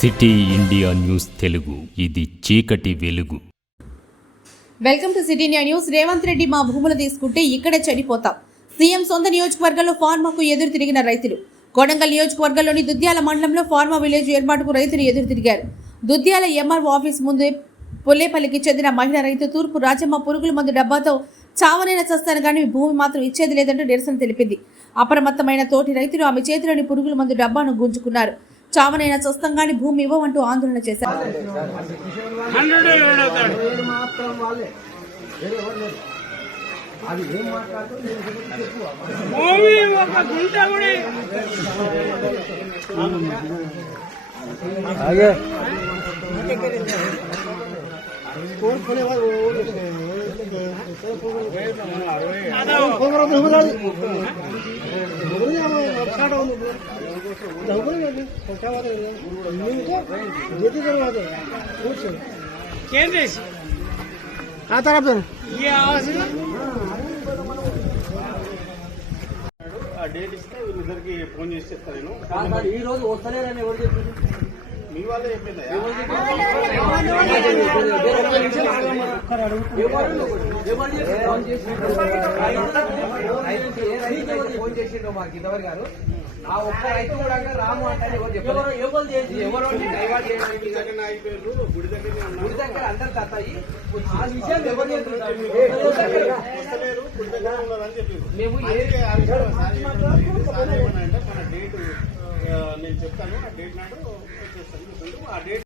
City India news Telugu, ఇది చీకటి వెలుగు. Welcome to city India news. Revanth Reddy మా భూములు తీసుకుంటే ఇక్కడే చనిపోతాం. సీఎం సొంత నియోజకవర్గంలో ఫార్మాకు ఎదురు తిరిగిన రైతులు. కొడంగల్ నియోజకవర్గంలోని దుద్యాల మండలంలో ఫార్మా విలేజ్ ఏర్పాటుకు రైతులు ఎదురు తిరిగారు. దుద్యాల ఎంఆర్ఓ ఆఫీస్ ముందు పుల్లేపల్లికి చెందిన మహిళా రైతు తూర్పు రాజమ్మ పురుగుల మందు డబ్బాతో చావనైనా చస్తాను కానీ భూమి మాత్రం ఇచ్చేది లేదంటూ నిరసన తెలిపింది. అప్రమత్తమైన తోటి రైతులు ఆమె చేతిలోని పురుగుల మందు డబ్బాను గుంజుకున్నారు. చావనైనా చస్తాం కానీ భూమి ఇవ్వమంటూ ఆందోళన చేశారు. డేట్ ఇస్తే వీళ్ళిద్దరికి ఫోన్ చేసి చెప్తాను. నేను ఈ రోజు వస్తలేరని ఎవరు చెప్పింది? మీ వాళ్ళే చెప్పిందా? ఫోన్ చేసిండో మాకు ఇంతవరకు గారు ఆ ఒక్క రైతు కూడా రాము అంటే గుడి దగ్గర అందరు తత్తాయి ఆ విషయం ఎవరు మేము మన డేట్ నేను చెప్తాను. ఆ డేట్ నాడు వచ్చేస్తాను. ఆ డేట్